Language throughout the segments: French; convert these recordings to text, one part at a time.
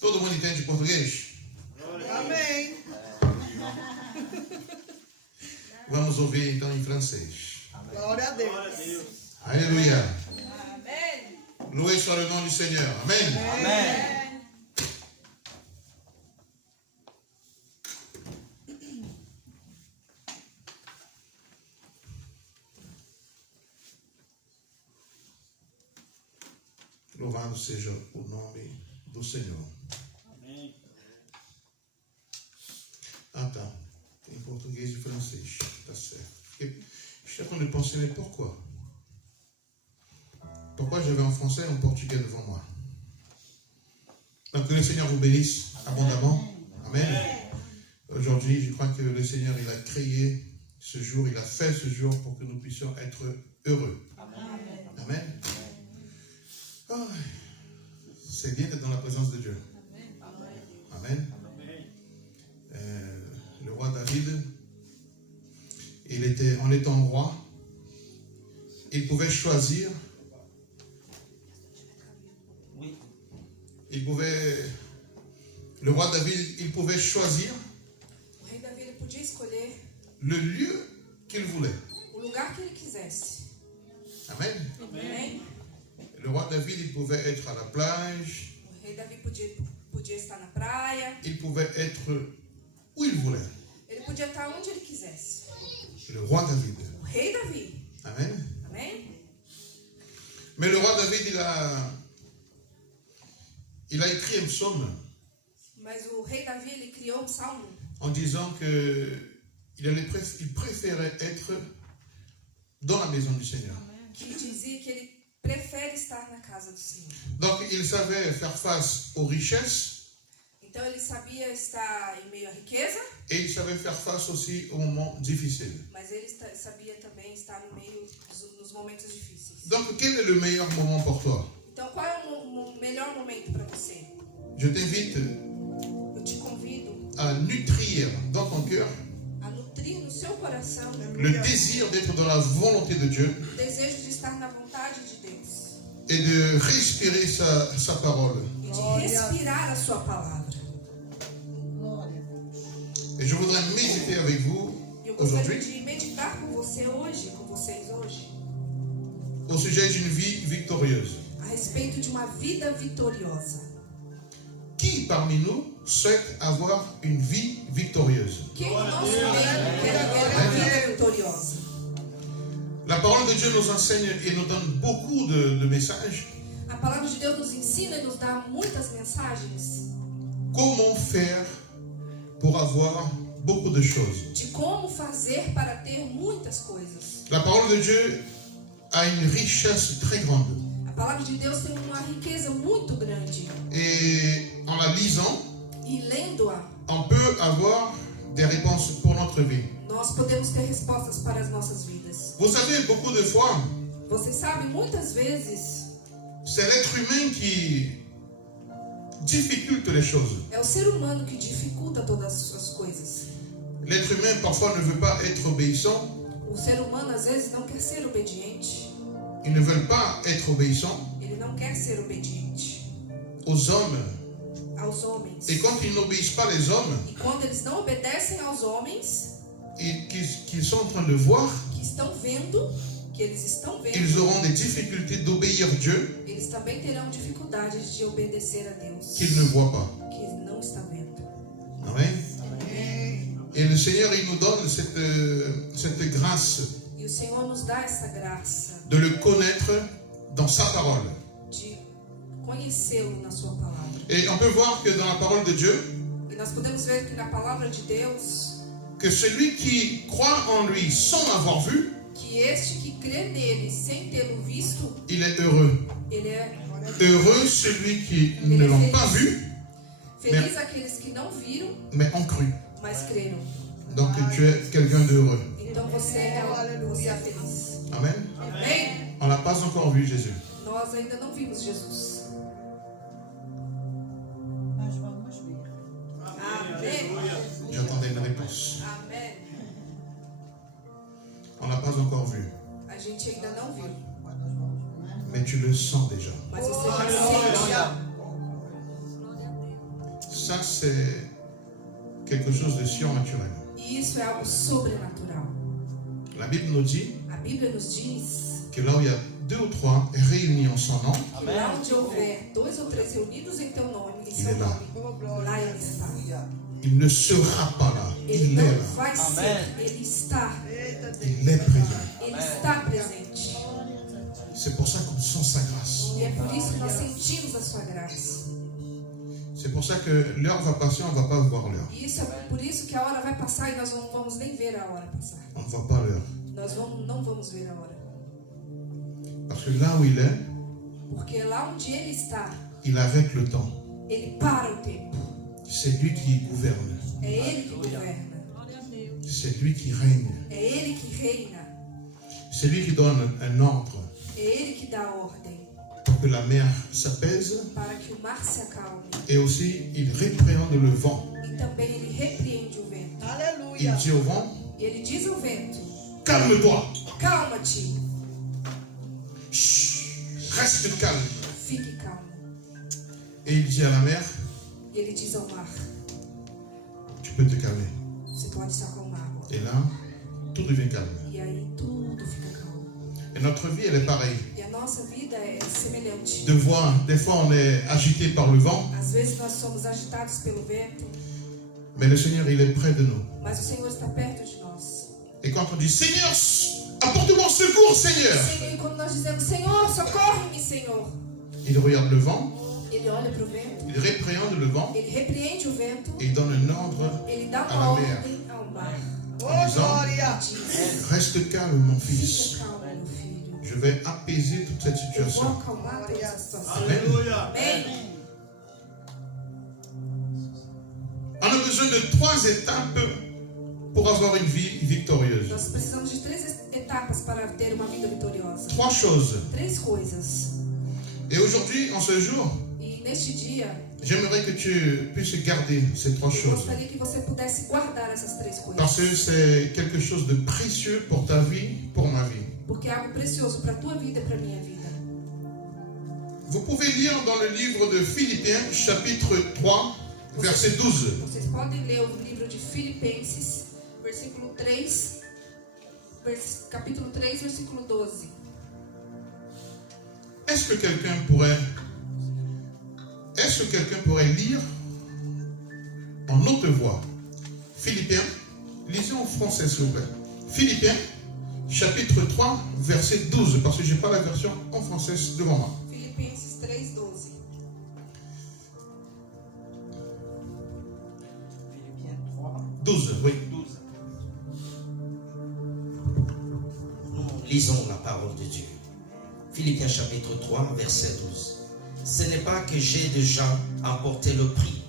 Todo mundo entende português? Amém. Vamos ouvir então em francês. Glória a Deus. Alléluia. Amen. Loué soit le nom du Seigneur. Amen. Amen. Louvado seja o nome do Senhor. Amém. Ah, tá. Tem português e francês. Tá certo. Porque je suis en train de penser, mais pourquoi? Pourquoi j'avais un français et un portugais devant moi? Donc que le Seigneur vous bénisse abondamment. Amen. Aujourd'hui, je crois que le Seigneur, il a créé ce jour, il a fait ce jour pour que nous puissions être heureux. Amen. Oh, c'est bien d'être dans la présence de Dieu. Amen. Le roi David, en étant roi, il pouvait choisir. Le roi David, il pouvait choisir O rei Davi ele podia escolher le lieu qu'il voulait. o lugar que ele quisesse. Amen. Amém? Le roi David, il pouvait être à la plage, O rei Davi podia estar na praia. il pouvait être où il voulait. Ele podia estar onde ele quisesse. Le roi David. O rei Davi. Amen. Amém? Mais le roi David, il a écrit un psaume Mas o rei Davi ele criou um salmo en disant que il préférait être dans la maison du Seigneur. que dizia que ele prefere estar na casa do Senhor. Donc il savait faire face aux richesses Então ele sabia estar em meio à riqueza, et il savait faire face aussi aux moments difficiles. mas ele sabia também estar no meio nos momentos difíceis. Donc quel est le meilleur moment pour toi? Então qual é o melhor momento para você? Je t'invite Eu te convido à nutrir dans ton cœur a nutrir no seu coração le désir d'être dans la volonté de Dieu o desejo de estar na vontade de Deus et de respirer sa parole. e de respirar a sua palavra. Et je voudrais méditer avec vous Eu gostaria aujourd'hui de meditar com você hoje, com vocês hoje, au sujet d'une vie victorieuse. a respeito de uma vida vitoriosa. Qui parmi nous souhaite avoir une vie victorieuse? Quem no nosso meio quer viver uma vida vitoriosa? La parole de Dieu nous enseigne et nous donne beaucoup de messages. A palavra de Deus nos ensina e nos dá muitas mensagens Comment faire pour avoir beaucoup de choses? de como fazer para ter muitas coisas. La parole de Dieu a une richesse très grande. A palavra de Deus tem uma riqueza muito grande. Et en la lisant, E lendo-a, on peut avoir des réponses pour notre vie. nós podemos ter respostas para as nossas vidas. Vous savez, beaucoup de fois, Você sabe, muitas vezes, c'est l'être humain qui difficulte les choses. é o ser humano que dificulta todas as coisas. L'être humain parfois ne veut pas être obéissant. O ser humano, às vezes, não quer ser obediente. Ils ne veulent pas être obéissants Ele não quer ser obediente aux hommes. aos homens. Et quand ils n'obéissent pas les hommes, E quando eles não obedecem aos homens, et qu'ils sont en train de voir, que estão vendo, que eles estão vendo, ils auront des difficultés d'obéir Dieu eles também terão dificuldades de obedecer a Deus, qu'ils ne voient pas. que não está vendo. Amen. Et le Seigneur, il nous donne cette grâce E o Senhor nos dá essa graça de le connaître dans sa parole. de conhecê-lo na sua palavra. Et on peut voir que dans la parole de Dieu, E nós podemos ver que na palavra de Deus, que celui qui croit en lui sans l'avoir vu, que este que crê nele sem tê-lo visto, il est heureux. ele é Heureux celui qui ne l'ont pas vu, feliz aqueles que não viram, mais ont cru. mas creram. Donc tu es quelqu'un d'heureux. Então você é feliz. Amen. Amém? On n'a pas encore vu Jésus. Nós ainda não vimos Jesus. Mas vamos ver. Amém. J'attendais une réponse. Amém. On n'a pas encore vu, A gente ainda não viu, Mas nós vamos ver. mais tu le sens déjà. mas você já sente. Ça, c'est quelque chose de surnaturel. E isso é algo sobrenatural. La Bible nous dit A Bíblia nos diz que là où il y a 2 ou 3 réunis en son nom, que lá onde houver 2 ou 3 reunidos em teu nome, em il seu est là. nome, lá ele está. Il ne sera pas là. Ele Il est não là. vai ser, ele está. Il est présent. Ele está presente. C'est pour ça qu'on sent sa grâce. E é por isso que nós sentimos a sua graça. C'est pour ça que l'heure va passer, on ne va pas voir l'heure. E isso é por isso que a hora vai passar e nós não vamos nem ver a hora passar. On ne voit pas l'heure. Nós não vamos ver a hora. Parce que là où il est, Porque lá onde ele está, il arrête le temps. ele para o tempo. C'est lui qui gouverne. É ele que governa. C'est lui qui règne. É ele que reina. C'est lui qui donne un ordre É ele que dá ordem pour que la mer s'apaise. para que o mar se acalme. Et aussi, il répréhende le vent. E também ele repreende o vento. Il Aleluia. dit au vent, E ele diz ao vento: calme-toi. calma-te, Chut, reste calme. fique calmo. Et il dit à la mer, E ele diz ao mar: tu peux te calmer. você pode se acalmar agora. Et là, tout devient calme. E aí tudo fica calmo. Et notre vie, elle est pareille. E a nossa vida é semelhante. Des fois, on est agité par le vent, Às vezes nós somos agitados pelo vento, mais le Seigneur, il est près de nous. mas o Senhor está perto de nós. Et quand on dit, Seigneur, apporte-moi secours, Seigneur, E quando nós dizemos: Senhor, socorre-me, Senhor, il regarde le vent, ele olha para o vento, il répréhende le vent, ele repreende o vento, et il donne un ordre ele dá à uma la mer. ordem ao mar. Oh, glória. Diz: Reste calme, mon fils. fica calmo, meu filho. Je vais apaiser toute cette Eu vou situation. acalmar toda essa situação. Amen. Amém. On a besoin de 3 étapes pour avoir une vie victorieuse. Nós precisamos de 3 etapas para ter uma vida vitoriosa. 3 choses. 3 coisas. Et aujourd'hui, en ce jour, E neste dia, j'aimerais que tu puisses garder ces 3 eu choses. gostaria que você pudesse guardar essas 3 Parce coisas. que c'est quelque chose de précieux pour ta vie, pour ma vie. Porque é algo precioso para a tua vida e para a minha vida. Vous pouvez lire dans le livre de Philippiens, chapitre 3, verset 12. Vocês podem ler o livro de Filipenses, versículo 3, capítulo 3, versículo 12. Est-ce que quelqu'un pourrait lire en haute voix Philippiens, lisez en français s'il vous plaît. Philippiens, chapitre 3, verset 12, parce que je n'ai pas la version en français devant moi. Filipenses 3, 12. Philippiens 3, 12, oui. 12. Lisons la parole de Dieu. Philippiens chapitre 3, verset 12. Ce n'est pas que j'ai déjà emporté le prix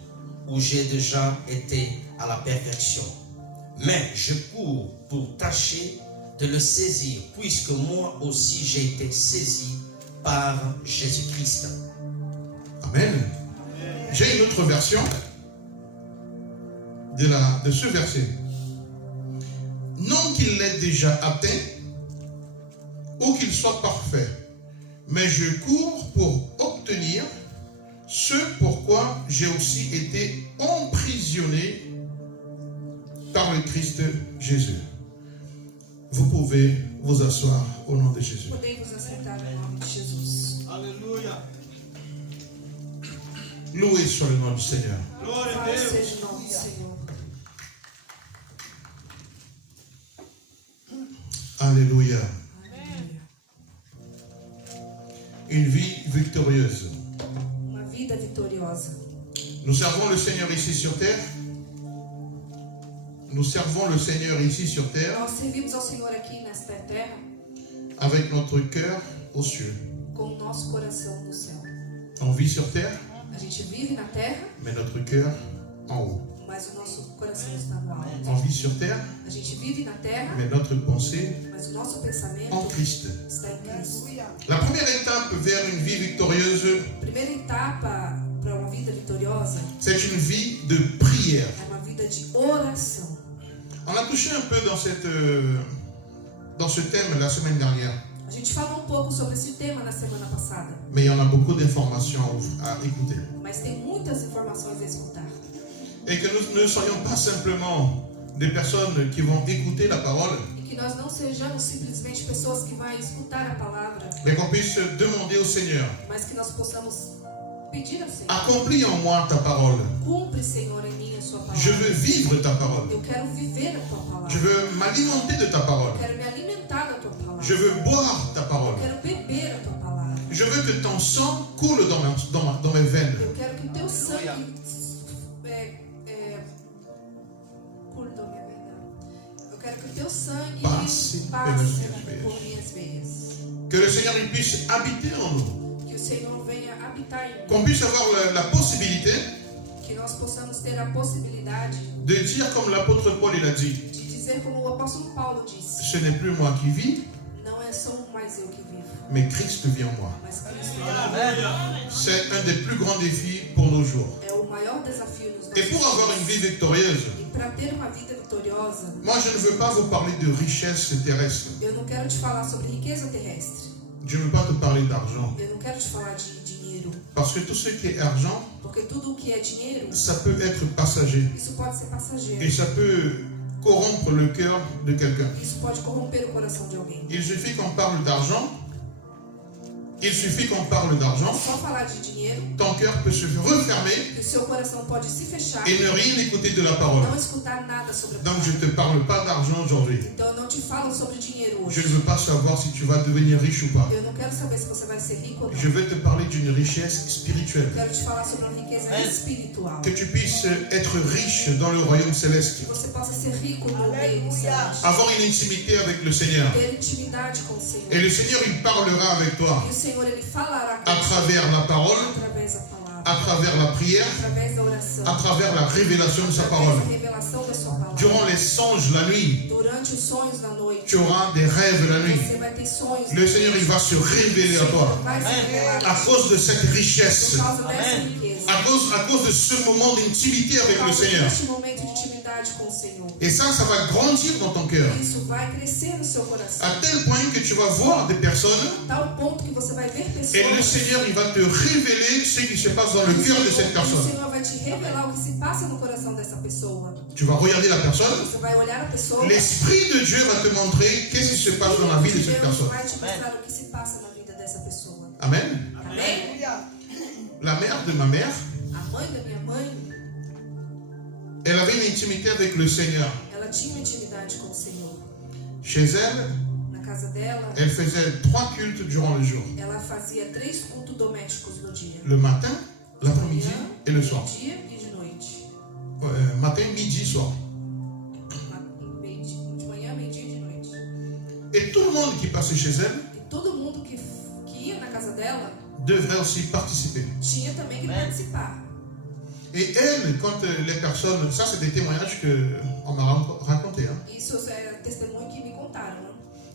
ou j'ai déjà été à la perfection, mais je cours pour tâcher de le saisir, puisque moi aussi j'ai été saisi par Jésus-Christ. Amen. J'ai une autre version de ce verset. Non qu'il l'ait déjà atteint ou qu'il soit parfait, mais je cours pour obtenir ce pourquoi j'ai aussi été emprisonné par le Christ Jésus. Vous pouvez vous asseoir au nom de Jésus. Podem vos assentar no nome de Jesus. Aleluia. Loué soit le nom du Seigneur. Glória a Louvado Deus. seja o nome do Senhor. Alléluia. Aleluia. Une vie victorieuse. Uma vida vitoriosa. Nous servons le Seigneur ici sur terre. Nous servons le Seigneur ici sur terre Nós servimos ao Senhor aqui nesta terra avec notre cœur aux cieux. com o nosso coração no céu. On vit sur terre, A gente vive na terra, mais notre cœur en haut. mas o nosso coração está no alto. On vit sur terre, A gente vive na terra, mais notre pensée mas o nosso en pensamento Christ. está em Cristo. La première étape vers une vie victorieuse, A primeira etapa para uma vida vitoriosa c'est une vie de prière. é uma vida de oração. On a touché un peu dans ce thème la semaine dernière, A gente falou um pouco sobre esse tema na semana passada, mais il y en a beaucoup d'informations à écouter. mas tem muitas informações a escutar. Et que nous ne soyons pas simplement des personnes qui vont écouter la parole, E que nós não sejamos simplesmente pessoas que vão escutar a palavra, mais qu'on puisse demander au Seigneur, mas que nós possamos pedir ao Senhor. accomplis en moi ta parole. Cumpre, Senhor, em mim a sua palavra. Je veux vivre ta parole. Eu quero viver a tua palavra. Je veux m'alimenter de ta parole. Eu quero me alimentar da tua palavra. Je veux boire ta parole. Eu quero beber a tua palavra. Je veux que ton sang coule dans mes veines. Eu quero que o teu sangue coule da minha vida. Eu quero que o teu sangue Passe passe pelas minhas por minhas veias. Que le Seigneur il puisse habiter en nous. Que o Senhor venha habitar em mim. Qu'on puisse avoir la possibilité Que nós possamos ter a possibilidade de dire comme l'apôtre Paul il a dit, de dizer como o apóstolo Paulo disse: ce n'est plus moi qui vis, não sou mais eu que vivo, mais Christ vit en moi. mas Cristo vive em mim. C'est un des plus grands défis pour nos jours. É o maior desafio nos Et pour avoir une vie victorieuse, E para ter uma vida vitoriosa, moi je ne veux pas vous parler de richesse terrestre. eu não quero te falar sobre riqueza terrestre. Je ne veux pas te parler d'argent. Eu não quero te falar de dinheiro, Parce que tout ce qui est argent, porque tudo o que é dinheiro, ça peut être passager. isso pode ser passageiro. Et ça peut corrompre le cœur de quelqu'un. Isso pode corromper o coração de alguém. Il suffit qu'on parle d'argent. Il suffit qu'on parle d'argent. Só falar de dinheiro, Ton cœur peut se refermer que o seu coração pode se fechar, et ne rien écouter de la parole. não escutar nada sobre a Donc je palavra. ne te parle pas d'argent aujourd'hui. Então eu não te falo sobre dinheiro Je hoje. ne veux pas savoir si tu vas devenir riche ou pas. Eu não quero saber se você vai ser rico ou não. Je veux te parler d'une richesse Eu spirituelle. quero te falar sobre uma riqueza espiritual. Que tu puisses être riche dans le royaume céleste. Que você possa ser rico no reino celeste. Avoir une intimité avec le Seigneur. Ter intimidade com o Senhor. Et le Seigneur, il parlera avec toi E o Senhor, Ele falará à travers la parole, através da palavra, à travers la prière, através da oração, à travers la révélation de sa através parole. da revelação da sua palavra. Durant les songes la nuit, Durante os sonhos da noite, tu auras des rêves la nuit. você vai ter sonhos. Le Seigneur, il va se révéler à O Senhor toi vai se revelar à cause de cette richesse, por causa dessa riqueza. à cause de ce moment d'intimité Por avec le causa Seigneur. deste momento de intimidade com o Senhor. Et ça va grandir dans ton cœur. Isso vai crescer no seu coração. À tel point que tu vas voir des personnes Tal ponto que você vai ver pessoas. et le Seigneur, il va te révéler ce qui se passe dans le cœur de cette O personne. Senhor vai te revelar o que se passa no coração dessa pessoa. Tu vas regarder la personne. Você vai olhar a pessoa. L'Esprit de Dieu va te montrer qu'est-ce qui se passe dans la vie de cette Deus personne. vai te mostrar o que se passa na vida dessa pessoa. Amen. Amém? La mère de ma mère, A mãe da minha mãe, elle avait une intimité avec le Seigneur. ela tinha uma intimidade com o Senhor. Chez elle, Na casa dela, elle faisait 3 cultes durant le jour. ela fazia 3 cultos domésticos no dia. Le matin, De l'après-midi manhã, et le soir. de dia e de noite. Matin, midi, soir. De manhã, meio-dia e de noite. Et tout le monde qui passait chez elle E todo mundo que ia na casa dela devrait aussi participer. tinha também que participar. Et elle, quand les personnes, ça c'est des témoignages qu'on m'a raconté. Hein. Isso é testemunho que me contaram. Né?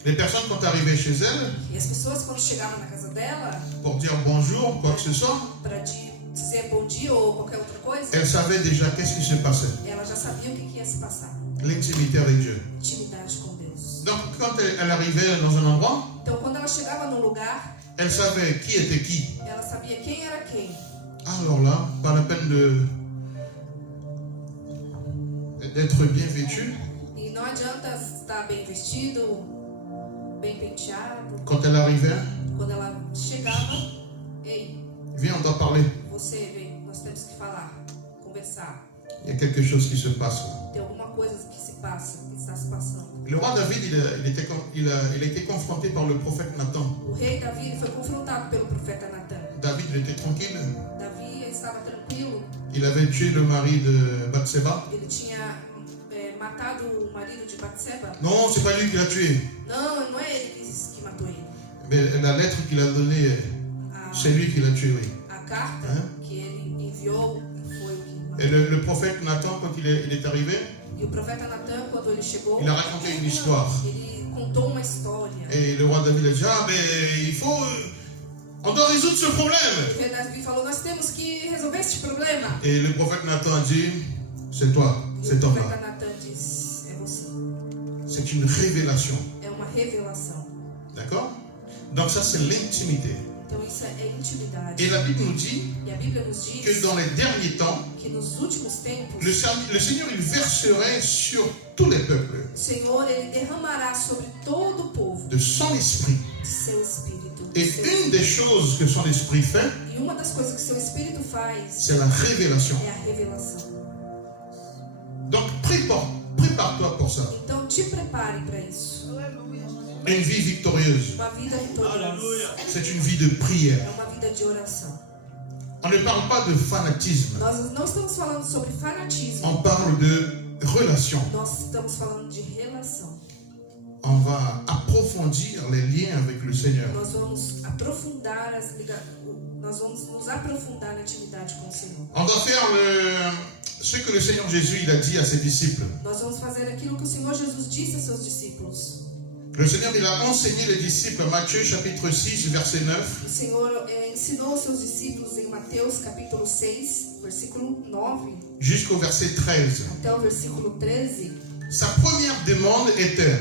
Les personnes quand arrivaient chez elle, E as pessoas quando chegavam na casa dela pour dire bonjour, quoi que ce soit, para dizer bom dia ou qualquer outra coisa, elles savaient déjà qu'est-ce qui se passait. ela já sabia o que ia se passar. L'intimité avec Dieu. Intimidade com Deus. Donc quand elle arrivait dans un endroit, Então quando ela chegava num lugar, elle savait qui était qui. ela sabia quem era quem. Alors là, pas la peine d'être bien vêtu. E não adianta estar bem vestido, bem penteado. Quand elle arrivait, Quando ela chegava, ei, viens, on doit parler. você vem, nós temos que falar, conversar. Il y a quelque chose qui se passe. Tem alguma coisa que se passa, que está se passando. Le roi David, il a été confronté par le prophète Nathan. O rei Davi ele foi confrontado pelo profeta Natan. David, il était tranquille. Davi ele estava tranquilo, Il avait tué le mari de Bathsheba. ele tinha matado o marido de Batseba. Non, c'est pas lui qui l'a tué. Não, não é ele que matou ele. Mais la lettre qu'il a donnée, A, c'est lui qui l'a tué, oui. a carta que ele enviou foi o que matou. Et le prophète Nathan, quand il est arrivé, E o profeta Natan, quando ele chegou, il a raconté une histoire. ele contou uma história. Et le roi David a dit, ah mais il faut... on doit résoudre ce problème. O rei Davi falou, nós temos que resolver este problema. Et le prophète Nathan a dit, c'est toi, E cet o homme-là. profeta Natan disse, é você. C'est une révélation. É uma revelação. D'accord? Donc ça, c'est l'intimité. Então isso é intimidade. Et la Bible nous dit E a Bíblia nos diz que dans les derniers temps, que nos últimos tempos le Seigneur, il verserait sur tous les peuples o Senhor ele derramará sobre todo o povo de son esprit. de seu espírito. Et une des choses que son esprit fait, E uma das coisas que seu espírito faz c'est la révélation. é a revelação. Donc prépare-toi pour ça. Então te prepare para isso. Une vie victorieuse, Uma vida vitoriosa c'est une vie de prière. é uma vida de oração. On ne parle pas de fanatisme, Nós não estamos falando sobre fanatismo. on parle de relation. Nós estamos falando de relação. On va approfondir les liens avec le Seigneur. Nós vamos aprofundar nós vamos nos aprofundar na intimidade com o Senhor. On doit faire ce que le Seigneur Jésus il a dit à ses disciples. Nós vamos fazer aquilo que o Senhor Jesus disse a seus discípulos. Le Seigneur il a enseigné les disciples à Matthieu chapitre 6 verset 9. O Senhor ensinou aos seus discípulos em Mateus capítulo 6, versículo 9, Jusqu'au verset 13. até o versículo 13. Sa première demande était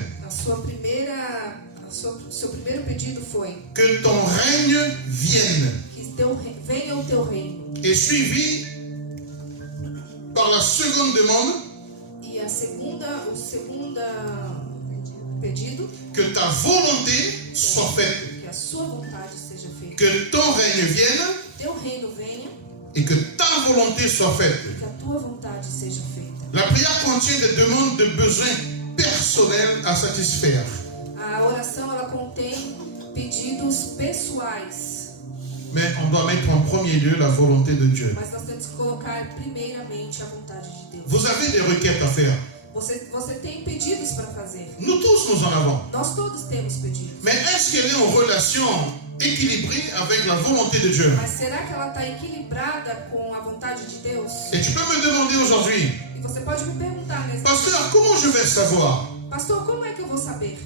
Seu primeiro pedido foi que ton règne vienne, que venha o teu reino. et suivi par la seconde demande, E o segundo pedido, que ta volonté soit faite, que a sua vontade seja feita. que ton règne vienne Teu reino venha et que ta volonté soit e faite. que a tua vontade seja feita. La prière contient des demandes de besoins personnels à satisfaire. A oração ela contém pedidos pessoais, Mais on doit mettre en premier lieu la volonté de Dieu. mas nós temos que colocar primeiramente a vontade de Deus. Vous avez des requêtes à faire. Você tem pedidos para fazer. Nous tous, nous en avons. Nós todos temos pedidos. Mais est-ce qu'elle est en relation équilibrée avec la volonté de Dieu? Mas será que ela está equilibrada com a vontade de Deus? Et tu peux me demander aujourd'hui, E você pode me perguntar nesse pasteur, comment je vais savoir? pastor, como é que eu vou saber?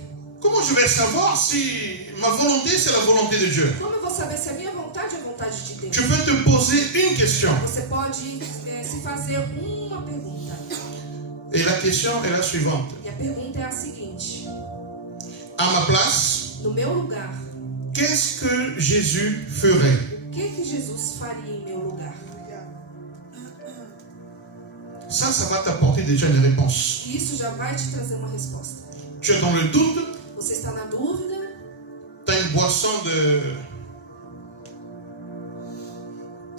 Comment je vais savoir si ma volonté, c'est la volonté de Dieu? Como eu vou saber se a minha vontade é a vontade de Deus? Tu peux te poser une question. Você pode se fazer uma pergunta. Et la question est la suivante. E a pergunta é a seguinte: À ma place, no meu lugar, qu'est-ce que Jésus ferait? o que Jesus faria em meu lugar? Ça va t'apporter déjà une réponse. Isso já vai te trazer uma resposta. Tu es dans le doute, Você está na dúvida, tu as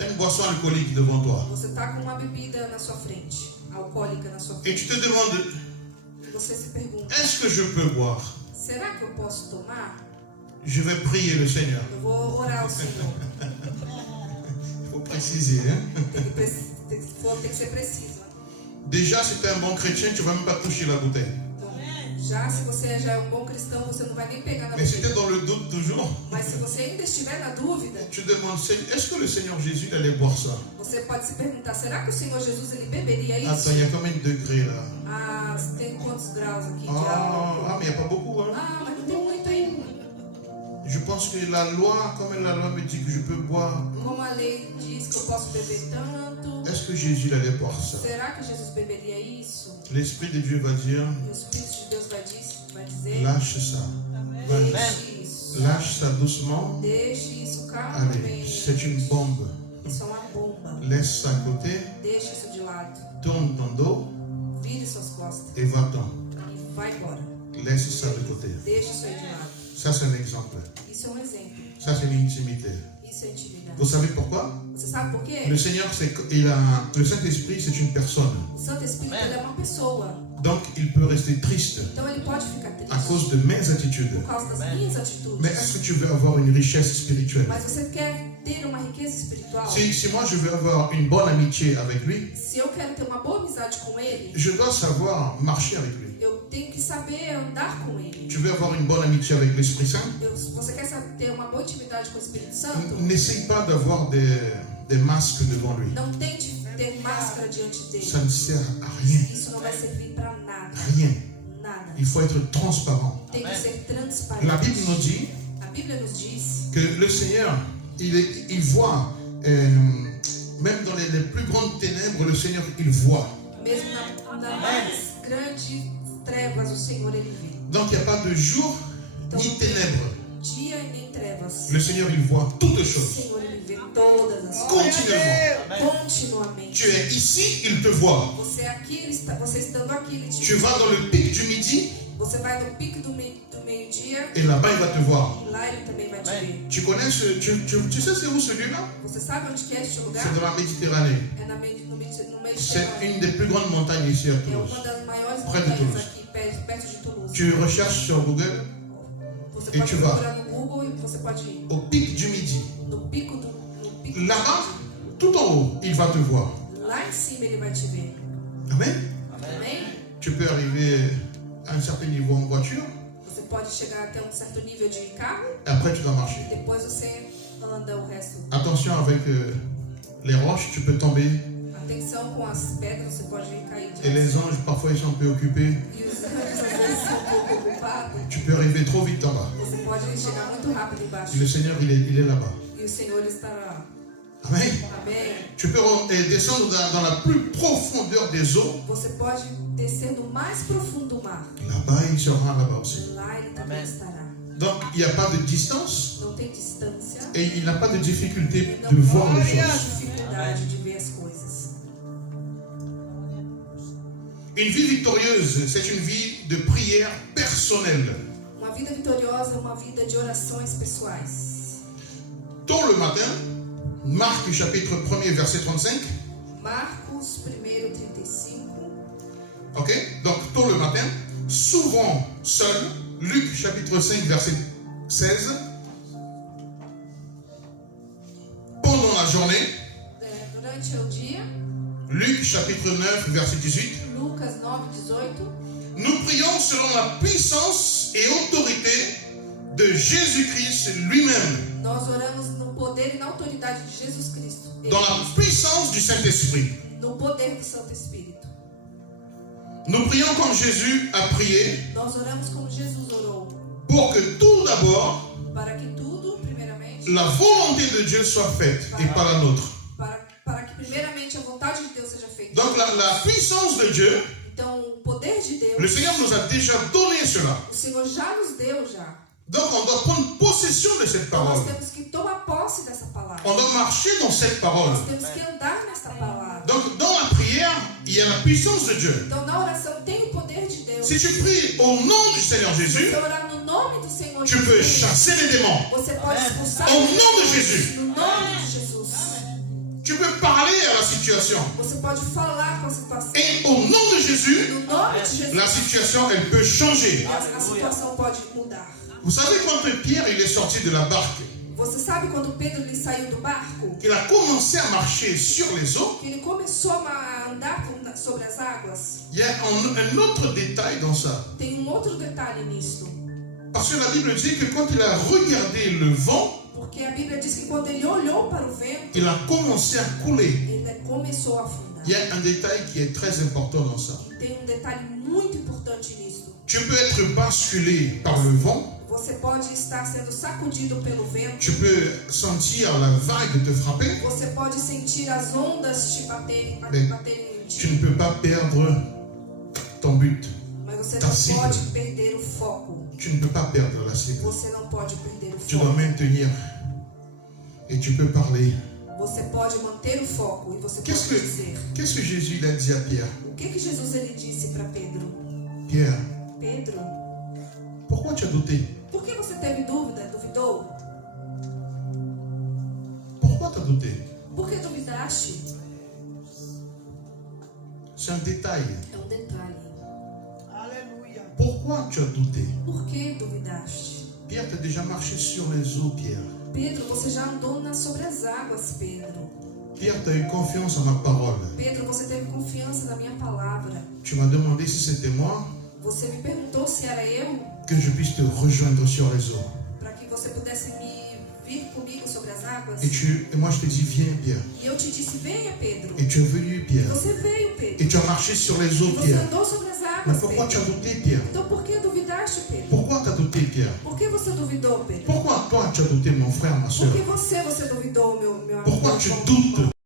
une boisson alcoolique devant toi. você está com uma bebida na sua frente, alcoólica na sua Et frente. tu te demandes, E você se pergunta: est-ce que je peux boire? será que eu posso tomar? Je vais prier le Seigneur. Eu vou orar ao Senhor. Il faut préciser. Hein? Tem que ser preciso. Né? Déjà, si tu es un bon chrétien, tu ne vas même pas toucher la bouteille. Então, se você já é um bom cristão, você não vai nem pegar na Mais si tu es bebida. dans le doute toujours, Mas se você ainda estiver na dúvida, tu demandes, est-ce que le Seigneur Jésus il allait boire ça? você pode se perguntar: será que o Senhor Jesus ele beberia isso? Attends, il y a combien de degrés là? Ah, tem quantos graus aqui de Ah, álcool? mais il n'y a pas beaucoup. Hein? Ah, mas não tem muito aí. Je pense que la loi, comme la loi me dit que je peux boire, Como a lei diz que eu posso beber tanto, est-ce que Jésus il allait boire ça? será que Jesus beberia isso? L'Esprit de Dieu va dire, E o Espírito de Deus vai dizer: lâche ça. Vas-y. deixe isso. Lâche ça doucement. Deixe isso Allez, calmamente. c'est une bombe. Isso é uma bomba. Laisse ça à côté, Deixe isso de lado. tourne ton dos Vire suas costas et va-t'en. e vai embora. Laisse ça de côté. Deixe isso aí de lado. Ça, c'est un exemple. Isso é um exemplo. Ça, c'est une intimité. Isso é intimidade. Vous savez pourquoi? Você sabe por quê? Le Seigneur, le Saint-Esprit, c'est une personne. O Santo Espírito ele é uma pessoa. Donc, il peut rester triste Então ele pode ficar triste à cause de mes attitudes. por causa das minhas atitudes. Mais est-ce que tu veux avoir une richesse spirituelle? Mas você quer ter uma riqueza espiritual? Si moi, je veux avoir une bonne amitié avec lui, Se eu quero ter uma boa amizade com ele, je dois savoir marcher avec lui. eu tenho que saber andar com ele. Tu veux avoir une bonne amitié avec l'Esprit Saint? Você quer ter uma boa intimidade com o Espírito Santo? N'essaye pas d'avoir des masques devant lui. Não tente ter máscara diante dele. Ça ne sert à rien. Isso não vai servir para nada. Rien. Nada. Il faut être transparent. Tem que ser transparente. La Bible nous dit A Bíblia nos diz que le Seigneur, il voit, même dans les plus grandes ténèbres, le Seigneur, il voit. mesmo na mais grandes trevas, o Senhor ele vê. Donc il n'y a pas de jour ni ténèbres. dia e nem trevas. Le Seigneur, il voit toutes O choses. Senhor, Ele vê todas as coisas. Continuellement. Continuamente. Tu es ici, il te voit. Você aqui, você estando aqui, Ele te Tu vê. vas dans le pic du midi, Você vai no pico do meio-dia et là-bas, il va te voir. e lá Ele também vai te ver. Tu connais tu sais c'est où celui-là? Você sabe onde que é este lugar? C'est dans la Méditerranée. É no C'est Mediterrâneo. une des plus grandes montagnes ici à É Toulouse. uma das maiores Près de montanhas Toulouse. aqui, perto de Toulouse. Tu recherches sur Google Você E pode tu vas. procurar no Google e você pode ir au pic du midi. no pico do Là-bas, tout en haut, il va te voir. Lá em cima Ele vai te ver. Amen. Amém? Tu peux arriver à un certain niveau en voiture, Você pode chegar até um certo nível de carro, et après tu dois marcher. depois você anda o resto. Attention avec les roches, tu peux tomber. Atenção com as pedras, você pode cair de Et les anges, parfois, ils sont un peu occupés. E os anjos às vezes são um pouco ocupados. Tu peux arriver trop vite en bas. Você pode chegar muito rápido embaixo. Et le Seigneur, il est là-bas. E o Senhor estará lá. Amen. Amém? Tu peux descendre dans la plus profondeur des eaux. Você pode descer no mais profundo do mar. Là-bas, il sera là-bas aussi. Lá Ele também estará. Donc, il n'y a pas de distance Não tem distância. et il n'a pas de difficulté E não de voir les tem choses. dificuldade de ver as coisas. Une vie victorieuse, c'est une vie de prière personnelle. Uma vida vitoriosa é uma vida de orações pessoais. Tôt le matin, Marc chapitre 1er, verset 35. Marcos 1:35. Ok? Donc, tôt le matin, souvent seul. Luc chapitre 5, verset 16. Pendant la journée, Durante o dia, Luc chapitre 9, verset 18. Lucas 9:18. Nous prions selon la puissance et autorité de Jésus-Christ lui-même, Nós oramos no poder e na autoridade de Jesus Cristo. dans la puissance du Saint-Esprit. No poder do Santo Espírito. Nous prions comme Jésus a prié Nós oramos como Jesus orou. pour que tout d'abord, Para que tudo, primeiramente, la volonté de Dieu soit faite et pas la nôtre. para que primeiramente a vontade de Deus seja feita. Donc la puissance de Dieu, Então, o poder de Deus, le Seigneur nous a déjà donné cela. o Senhor já nos deu já. Donc on doit prendre possession de cette Então, parole. nós temos que tomar posse dessa palavra. On doit marcher dans cette parole. Nós temos que andar nessa palavra. Donc dans la prière, il y a la puissance de Dieu. Então, na oração tem o poder de Deus. Si tu pries au nom du Seigneur Se Jésus, você orar no nome do Senhor tu peux Jesus, chasser les démons. você pode expulsar Au nom de Jésus. no nome de Jesus. Tu peux parler à la situation. Você pode falar com a situação. Et au nom de Jésus, No nome de Jesus, la situation, elle peut changer. a situação pode mudar. Vous savez, quand Pierre il est sorti de la barque, Você sabe quando Pedro ele saiu do barco? qu'il a commencé à marcher sur les eaux, Que ele começou a andar sobre as águas? il y a un autre détail dans ça. Tem outro detalhe nisso. Parce que la Bible dit que quand il a regardé le vent, Porque a Bíblia diz que quando ele olhou para o vento, il a commencé à couler. ele começou a afundar. Il y a un détail qui est très important dans ça. E tem detalhe muito importante nisso. Tu peux être basculé par le vent, Você pode estar sendo sacudido pelo vento. tu peux sentir la vague te frapper, Você pode sentir as ondas te baterem Mais em tu ti. ne peux pas perdre ton but. Mas você tá não cible. pode perder o foco. Tu ne peux pas perdre la cible. Você não pode perder o Tu dois foco. maintenir et tu peux parler. Você pode manter o foco e você pode dizer. Qu'est-ce que Jésus il a dit à Pierre? O que Jesus ele disse para Pedro? Pierre, Pedro, pourquoi tu as douté? por que você teve dúvida? Duvidou? Pourquoi tu as douté? Por que duvidaste? C'est un détail. É um detalhe. Aleluia. Pourquoi tu as douté? Por que duvidaste? Pierre, tu as déjà marché sur les eaux, Pierre. Pedro, você já andou sobre as águas, Pedro. Pierre, tu as eu confiance en ma parole. Pedro, você teve confiança na minha palavra. Tu m'as demandé si c'était moi Você me perguntou se era eu, que je puisse te rejoindre sur les eaux. para que você pudesse vir comigo sobre as águas. Et moi, je te dis, viens, Pierre. E eu te disse, venha, Pedro. Et tu es venu, Pierre. Você veio, Pedro. Et tu as marché sur les eaux, Você Pierre. andou sobre as Mais águas, pourquoi tu as Pedro. douté, Pierre? Então por que duvidaste, Pedro? Pourquoi tu as douté, Pierre? Por que você duvidou, Pedro? Pourquoi toi, tu as douté, mon frère, ma soeur? Por que você duvidou, meu amigo? Pourquoi tu doutes?